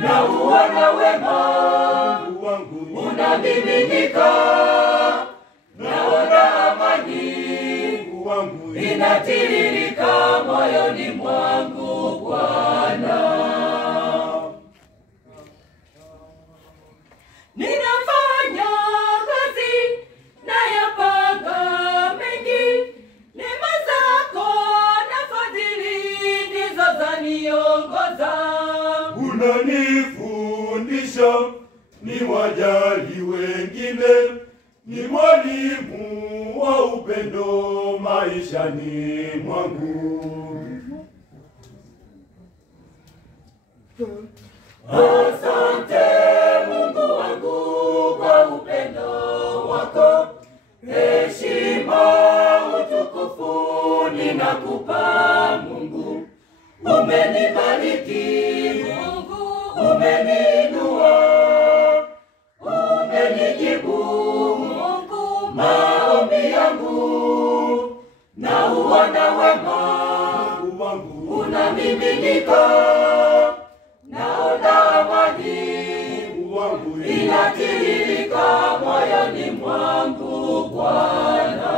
Na uona wema wangu unamiminika, naona amani wangu inatiririka moyoni mwangu Bwana. Ninafanya kazi na yapanga mengi, neema zako na fadhili ndizo zaniongoza. Unanifundisha ni wajali wengine, ni mwalimu wa upendo maishani mwangu. Asante Mungu wangu kwa upendo wako, heshima utukufu ninakupa Mungu. Umenibariki Mungu, umeninua, umenijibu Mungu maombi yangu, na uona wema wangu unamiminika, naona amani inatiririka moyoni mwangu Bwana.